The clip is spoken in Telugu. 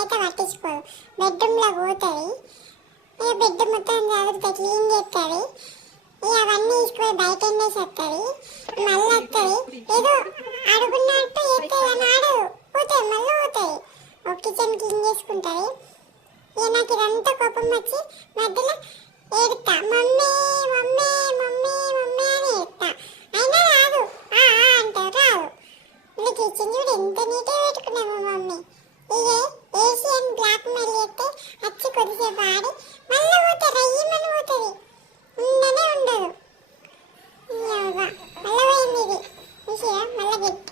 అయితే పట్టించుకోదు. బెడ్రూమ్లో పోతుంది, ఇక బెడ్ మొత్తం చదువుతుంది, క్లీన్ చేస్తుంది, ఇక అవన్నీ తీసుకొని బయట ఎండేసి వస్తుంది, మళ్ళీ వస్తుంది, ఏదో అడుగున్నట్టు చేస్తుంది కానీ ఆడదు, పోతుంది మళ్ళీ పోతుంది, ఒక కిచెన్ క్లీన్ చేసుకుంటుంది. ఇక నాకు ఇదంతా కోపం వచ్చి మధ్యలో ఏడుతా, మమ్మీ మమ్మీ మమ్మీ మమ్మీ అని ఏడుతా. అయినా రాదు, అంటారు రాదు. ఇలా కిచెన్ చూడు ఎంత నీట్గా పెట్టుకున్నాము మమ్మీ. ఇక ఏషియన్ బ్లాక్ మెయిల్ చేస్తే వచ్చి కొద్దిసేపు ఆడి మళ్ళీ పోతుంది, రయ్యమని పోతుంది, ఉండనే ఉండదు. మళ్ళీ పోయింది ఇది, మళ్ళీ గట్టి